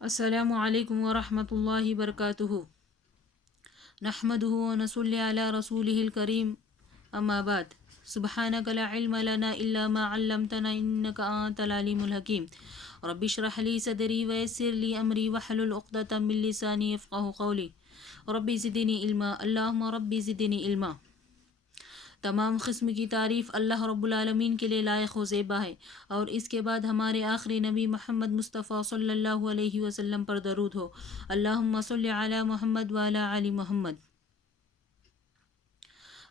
السلام علیکم ورحمۃ اللہ وبرکاتہ۔ نحمدہ ونصلی علی رسولہ الکریم، اما بعد، سبحانک لا علم لنا الا ما علمتنا انک انت العلیم الحکیم۔ رب اشرح لی صدری ویسر لی امری واحلل عقدۃ من لسانی یفقہوا قولی۔ رب زدنی علما، اللہم رب زدنی علما۔ تمام قسم کی تعریف اللہ رب العالمین کے لیے لائق و زیبا ہے، اور اس کے بعد ہمارے آخری نبی محمد مصطفیٰ صلی اللہ علیہ وسلم پر درود ہو۔ اللہم صلی علی محمد وعلی آل محمد۔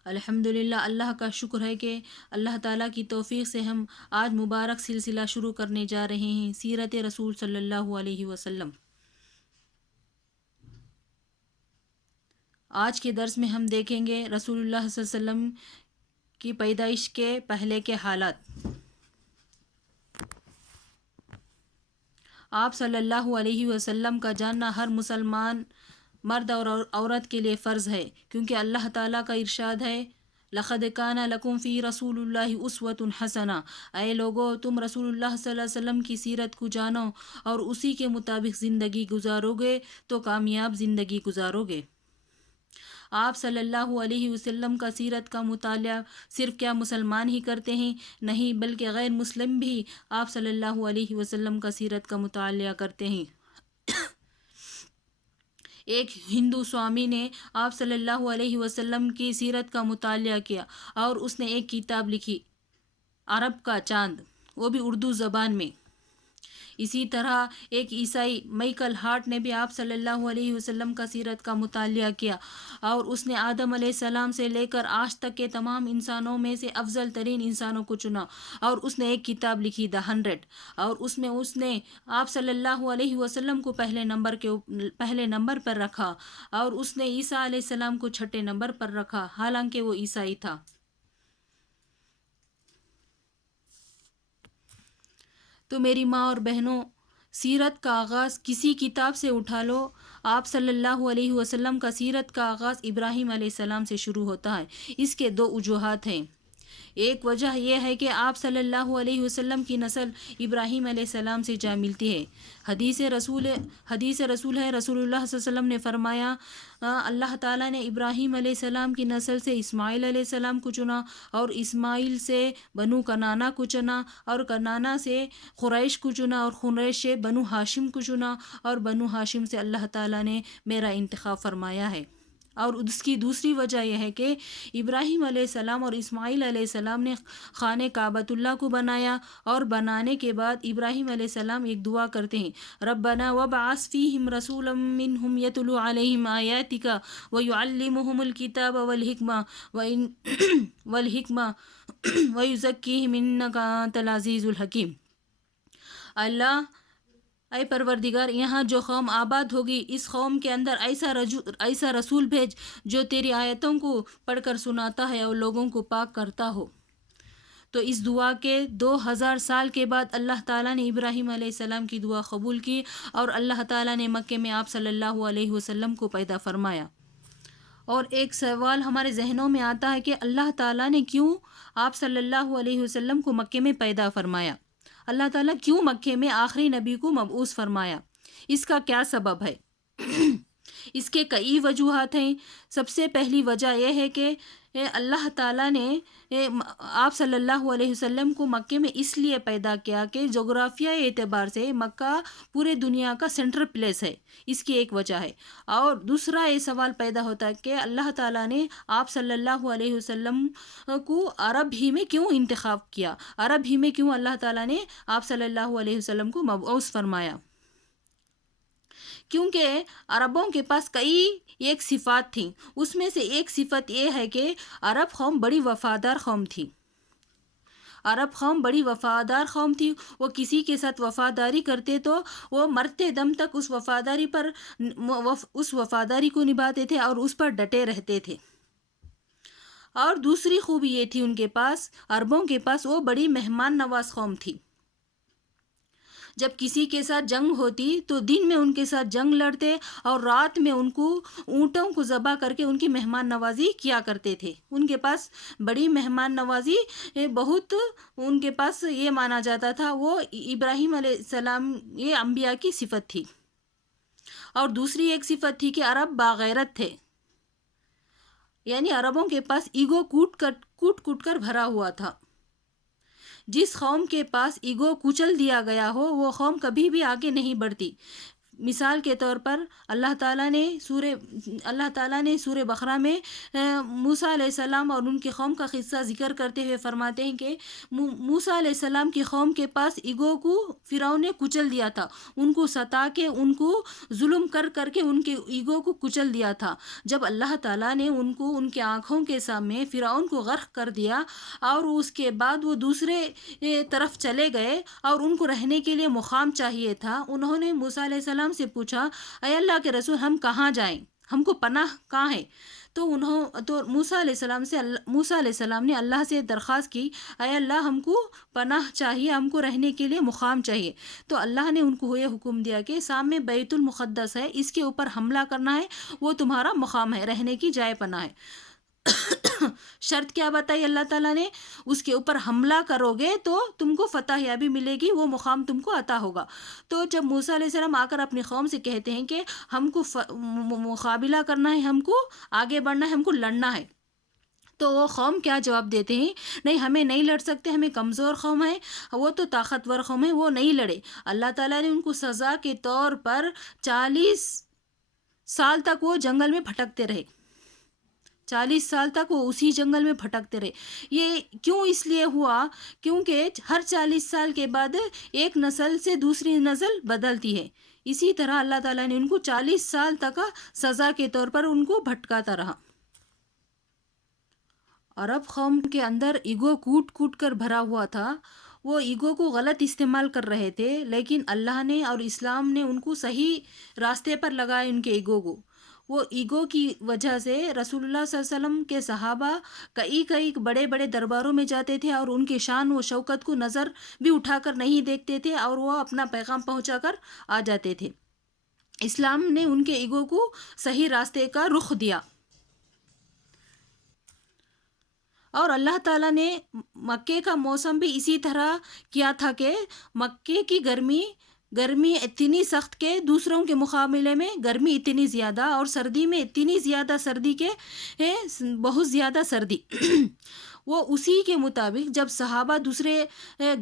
الحمدللہ، اللہ کا شکر ہے کہ اللہ تعالیٰ کی توفیق سے ہم آج مبارک سلسلہ شروع کرنے جا رہے ہیں، سیرت رسول صلی اللہ علیہ وسلم۔ آج کے درس میں ہم دیکھیں گے رسول اللہ صلی اللہ علیہ وسلم کی پیدائش کے پہلے کے حالات۔ آپ صلی اللہ علیہ وسلم کا جاننا ہر مسلمان مرد اور عورت کے لیے فرض ہے، کیونکہ اللہ تعالیٰ کا ارشاد ہے، لَقَدْ كَانَ لَكُمْ فِي رَسُولِ اللَّهِ أُسْوَةٌ حَسَنَةٌ۔ اے لوگو، تم رسول اللہ صلی اللہ علیہ وسلم کی سیرت کو جانو اور اسی کے مطابق زندگی گزارو گے تو کامیاب زندگی گزارو گے۔ آپ صلی اللہ علیہ وسلم کا سیرت کا مطالعہ صرف کیا مسلمان ہی کرتے ہیں؟ نہیں، بلکہ غیر مسلم بھی آپ صلی اللہ علیہ وسلم کا سیرت کا مطالعہ کرتے ہیں۔ ایک ہندو سوامی نے آپ صلی اللہ علیہ وسلم کی سیرت کا مطالعہ کیا اور اس نے ایک کتاب لکھی، عرب کا چاند، وہ بھی اردو زبان میں۔ اسی طرح ایک عیسائی مائیکل ہارٹ نے بھی آپ صلی اللہ علیہ وسلم کا سیرت کا مطالعہ کیا، اور اس نے آدم علیہ السلام سے لے کر آج تک کے تمام انسانوں میں سے افضل ترین انسانوں کو چنا، اور اس نے ایک کتاب لکھی، دا 100، اور اس میں اس نے آپ صلی اللہ علیہ وسلم کو پہلے نمبر پر رکھا، اور اس نے عیسیٰ علیہ السلام کو چھٹے نمبر پر رکھا، حالانکہ وہ عیسائی تھا۔ تو میری ماں اور بہنوں، سیرت کا آغاز کسی کتاب سے اٹھا لو، آپ صلی اللہ علیہ وسلم کا سیرت کا آغاز ابراہیم علیہ السلام سے شروع ہوتا ہے۔ اس کے دو وجوہات ہیں۔ ایک وجہ یہ ہے کہ آپ صلی اللہ علیہ وسلم کی نسل ابراہیم علیہ السلام سے جا ملتی ہے۔ حدیث رسول ہے، رسول اللہ صلی اللہ علیہ وسلم نے فرمایا، اللہ تعالیٰ نے ابراہیم علیہ السلام کی نسل سے اسماعیل علیہ السلام کو چنا، اور اسماعیل سے بنو کنانا کو چنا، اور کنانا سے قریش کو چنا، اور قریش سے بنو ہاشم کو چنا، اور بنو ہاشم سے اللہ تعالیٰ نے میرا انتخاب فرمایا ہے۔ اور اس کی دوسری وجہ یہ ہے کہ ابراہیم علیہ السلام اور اسماعیل علیہ السلام نے خانہ کعبۃ اللہ کو بنایا، اور بنانے کے بعد ابراہیم علیہ السلام ایک دعا کرتے ہیں، ربنا وابعث فیہم رسولا منہم یتلو علیہم آیاتک ویعلمہم الکتاب والحکمہ ویزکیہم انک انت العزیز الحکیم۔ اللہ، اے پروردگار، یہاں جو قوم آباد ہوگی، اس قوم کے اندر ایسا رسول بھیج جو تیری آیتوں کو پڑھ کر سناتا ہے اور لوگوں کو پاک کرتا ہو۔ تو اس دعا کے 2000 سال کے بعد اللہ تعالیٰ نے ابراہیم علیہ السلام کی دعا قبول کی، اور اللہ تعالیٰ نے مکے میں آپ صلی اللہ علیہ وسلم کو پیدا فرمایا۔ اور ایک سوال ہمارے ذہنوں میں آتا ہے کہ اللہ تعالیٰ نے کیوں آپ صلی اللہ علیہ وسلم کو مکے میں پیدا فرمایا؟ اللہ تعالیٰ کیوں مکے میں آخری نبی کو مبعوث فرمایا؟ اس کا کیا سبب ہے؟ اس کے کئی وجوہات ہیں۔ سب سے پہلی وجہ یہ ہے کہ اللہ تعالیٰ نے آپ صلی اللہ علیہ وسلم کو مکے میں اس لیے پیدا کیا کہ جغرافیائی اعتبار سے مکہ پورے دنیا کا سینٹرل پلیس ہے، اس کی ایک وجہ ہے۔ اور دوسرا یہ سوال پیدا ہوتا ہے کہ اللہ تعالیٰ نے آپ صلی اللہ علیہ وسلم کو عرب ہی میں کیوں انتخاب کیا؟ عرب ہی میں کیوں اللہ تعالیٰ نے آپ صلی اللہ علیہ وسلم کو مبعوث فرمایا؟ کیونکہ عربوں کے پاس کئی ایک صفات تھیں، اس میں سے ایک صفت یہ ہے کہ عرب قوم بڑی وفادار قوم تھی۔ عرب قوم بڑی وفادار قوم تھی، وہ کسی کے ساتھ وفاداری کرتے تو وہ مرتے دم تک اس وفاداری کو نبھاتے تھے اور اس پر ڈٹے رہتے تھے۔ اور دوسری خوبی یہ تھی ان کے پاس، عربوں کے پاس، وہ بڑی مہمان نواز قوم تھی۔ جب کسی کے ساتھ جنگ ہوتی تو دن میں ان کے ساتھ جنگ لڑتے، اور رات میں ان کو اونٹوں کو ذبح کر کے ان کی مہمان نوازی کیا کرتے تھے۔ ان کے پاس بڑی مہمان نوازی بہت، ان کے پاس یہ مانا جاتا تھا وہ ابراہیم علیہ السلام، یہ انبیاء کی صفت تھی۔ اور دوسری ایک صفت تھی کہ عرب باغیرت تھے، یعنی عربوں کے پاس ایگو کوٹ کر بھرا ہوا تھا. جس قوم کے پاس ایگو کچل دیا گیا ہو وہ قوم کبھی بھی آگے نہیں بڑھتی. مثال کے طور پر اللہ تعالیٰ نے سورہ بقرہ میں موسیٰ علیہ السلام اور ان کی قوم کا قصہ ذکر کرتے ہوئے فرماتے ہیں کہ موسیٰ علیہ السلام کی قوم کے پاس ایگو کو فرعون نے کچل دیا تھا، ان کو ستا کے، ان کو ظلم کر کے ان کے ایگو کو کچل دیا تھا. جب اللہ تعالیٰ نے ان کو ان کے آنکھوں کے سامنے فرعون کو غرق کر دیا اور اس کے بعد وہ دوسرے طرف چلے گئے اور ان کو رہنے کے لیے مقام چاہیے تھا، انہوں نے موسیٰ علیہ السلام سے پوچھا اے اللہ کے رسول ہم کہاں جائیں، ہم کو پناہ کہاں ہے؟ تو موسیٰ علیہ السلام نے اللہ سے درخواست کی اے اللہ ہم کو پناہ چاہیے، ہم کو رہنے کے لیے مقام چاہیے. تو اللہ نے ان کو یہ حکم دیا کہ سامنے بیت المقدس ہے، اس کے اوپر حملہ کرنا ہے، وہ تمہارا مقام ہے، رہنے کی جائے پناہ ہے. شرط کیا بتائی اللہ تعالیٰ نے؟ اس کے اوپر حملہ کرو گے تو تم کو فتح یابی ملے گی، وہ مقام تم کو عطا ہوگا. تو جب موسیٰ علیہ السلام آ کر اپنی قوم سے کہتے ہیں کہ ہم کو مقابلہ کرنا ہے، ہم کو آگے بڑھنا ہے، ہم کو لڑنا ہے، تو وہ قوم کیا جواب دیتے ہیں؟ نہیں ہمیں نہیں لڑ سکتے، ہمیں کمزور قوم ہے، وہ تو طاقتور قوم ہے، وہ نہیں لڑے. اللہ تعالیٰ نے ان کو سزا کے طور پر 40 سال تک وہ جنگل میں بھٹکتے رہے. 40 سال تک وہ اسی جنگل میں بھٹکتے رہے. یہ کیوں اس لیے ہوا؟ کیونکہ ہر 40 سال کے بعد ایک نسل سے دوسری نسل بدلتی ہے. اسی طرح اللہ تعالیٰ نے ان کو 40 سال تک سزا کے طور پر ان کو بھٹکاتا رہا. عرب قوم کے اندر ایگو کوٹ کر بھرا ہوا تھا، وہ ایگو کو غلط استعمال کر رہے تھے، لیکن اللہ نے اور اسلام نے ان کو صحیح راستے پر لگائے. ان کے ایگو کو، وہ ایگو کی وجہ سے رسول اللہ صلی اللہ علیہ وسلم کے صحابہ کئی بڑے بڑے درباروں میں جاتے تھے اور ان کے شان و شوکت کو نظر بھی اٹھا کر نہیں دیکھتے تھے اور وہ اپنا پیغام پہنچا کر آ جاتے تھے. اسلام نے ان کے ایگو کو صحیح راستے کا رخ دیا. اور اللہ تعالیٰ نے مکے کا موسم بھی اسی طرح کیا تھا کہ مکے کی گرمی اتنی سخت کہ دوسروں کے مقابلے میں گرمی اتنی زیادہ، اور سردی میں اتنی زیادہ سردی کہ بہت زیادہ سردی. وہ اسی کے مطابق جب صحابہ دوسرے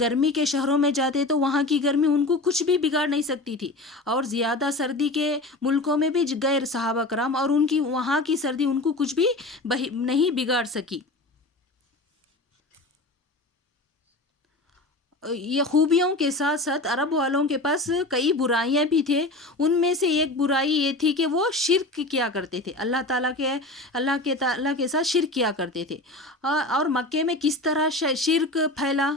گرمی کے شہروں میں جاتے تو وہاں کی گرمی ان کو کچھ بھی بگاڑ نہیں سکتی تھی، اور زیادہ سردی کے ملکوں میں بھی گئے صحابہ کرام اور ان کی وہاں کی سردی ان کو کچھ بھی نہیں بگاڑ سکی. یہ خوبیوں کے ساتھ ساتھ عرب والوں کے پاس کئی برائیاں بھی تھے. ان میں سے ایک برائی یہ تھی کہ وہ شرک کیا کرتے تھے، اللہ کے ساتھ شرک کیا کرتے تھے. اور مکے میں کس طرح شرک پھیلا؟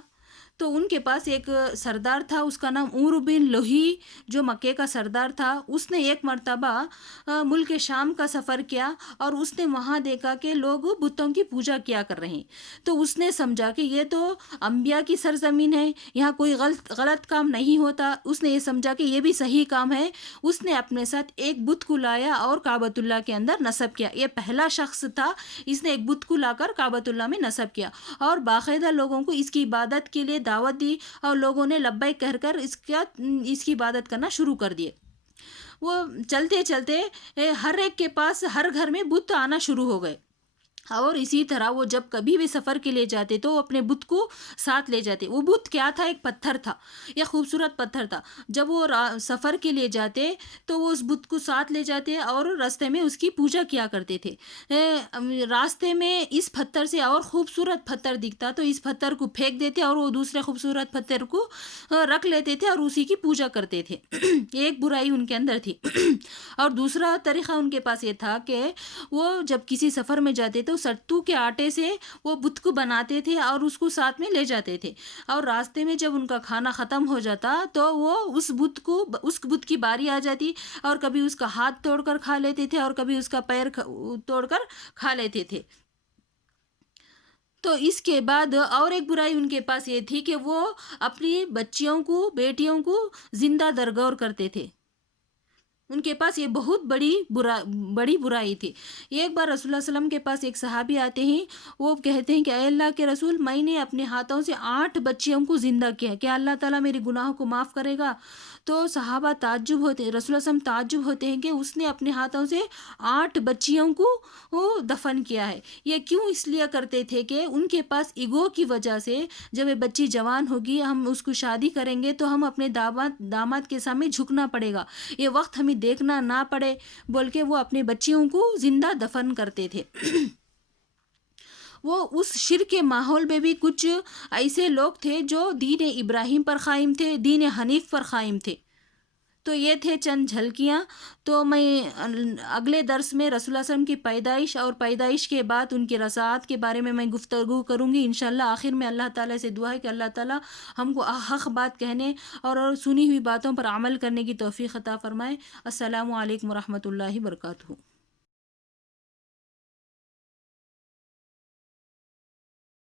تو ان کے پاس ایک سردار تھا، اس کا نام عمرو بن لوہی، جو مکے کا سردار تھا. اس نے ایک مرتبہ ملک شام کا سفر کیا اور اس نے وہاں دیکھا کہ لوگ بتوں کی پوجا کیا کر رہے ہیں. تو اس نے سمجھا کہ یہ تو انبیاء کی سرزمین ہے، یہاں کوئی غلط کام نہیں ہوتا. اس نے یہ سمجھا کہ یہ بھی صحیح کام ہے. اس نے اپنے ساتھ ایک بت کو لایا اور کعبۃ اللہ کے اندر نصب کیا. یہ پہلا شخص تھا، اس نے ایک بت کو لا کر کعبۃ اللہ میں نصب کیا اور باقاعدہ لوگوں کو اس کی عبادت کے لیے دعوت دی اور لوگوں نے لبیک کہہ کر اس کی عبادت کرنا شروع کر دیے. وہ چلتے چلتے ہر ایک کے پاس ہر گھر میں بت آنا شروع ہو گئے. اور اسی طرح وہ جب کبھی بھی سفر کے لیے جاتے تو وہ اپنے بت کو ساتھ لے جاتے. وہ بت کیا تھا؟ ایک پتھر تھا، ایک خوبصورت پتھر تھا. جب وہ سفر کے لیے جاتے تو وہ اس بت کو ساتھ لے جاتے اور راستے میں اس کی پوجا کیا کرتے تھے. راستے میں اس پتھر سے اور خوبصورت پتھر دکھتا تو اس پتھر کو پھینک دیتے اور وہ دوسرے خوبصورت پتھر کو رکھ لیتے تھے اور اسی کی پوجا کرتے تھے. ایک برائی ان کے اندر تھی. اور دوسرا طریقہ ان کے پاس یہ تھا کہ وہ جب کسی سفر میں جاتے تو ستو کے آٹے سے وہ بت کو بناتے تھے اور اس کو ساتھ میں لے جاتے تھے. اور راستے میں جب ان کا کھانا ختم ہو جاتا تو وہ اس بت کی باری آ جاتی اور کبھی اس کا ہاتھ توڑ کر کھا لیتے تھے اور کبھی اس کا پیر توڑ کر کھا لیتے تھے. تو اس کے بعد اور ایک برائی ان کے پاس یہ تھی کہ وہ اپنی بیٹیوں کو زندہ درگور کرتے تھے. ان کے پاس یہ بہت بڑی برائی تھی. ایک بار رسول اللہ علیہ وسلم کے پاس ایک صحابی آتے ہیں، وہ کہتے ہیں کہ اے اللہ کے رسول، میں نے اپنے ہاتھوں سے 8 بچیوں کو زندہ کیا، کیا اللہ تعالیٰ میرے گناہوں کو معاف کرے گا؟ تو صحابہ تعجب ہوتے، رسول اللہ صلی اللہ علیہ وسلم تعجب ہوتے ہیں کہ اس نے اپنے ہاتھوں سے 8 بچیوں کو دفن کیا ہے. یہ کیوں اس لیے کرتے تھے کہ ان کے پاس ایگو کی وجہ سے جب یہ بچی جوان ہوگی، ہم اس کو شادی کریں گے تو ہم اپنے داماد کے سامنے جھکنا پڑے گا، یہ وقت ہمیں دیکھنا نہ پڑے بول کے وہ اپنے بچیوں کو زندہ دفن کرتے تھے. وہ اس شرک کے ماحول میں بھی کچھ ایسے لوگ تھے جو دین ابراہیم پر قائم تھے، دین حنیف پر قائم تھے. تو یہ تھے چند جھلکیاں. تو میں اگلے درس میں رسول اللہ صلی اللہ علیہ وسلم کی پیدائش اور پیدائش کے بعد ان کی رضاعت کے بارے میں گفتگو کروں گی انشاءاللہ. آخر میں اللہ تعالیٰ سے دعا ہے کہ اللہ تعالیٰ ہم کو حق بات کہنے اور سنی ہوئی باتوں پر عمل کرنے کی توفیق عطا فرمائے. السلام علیکم ورحمۃ اللہ وبرکاتہ.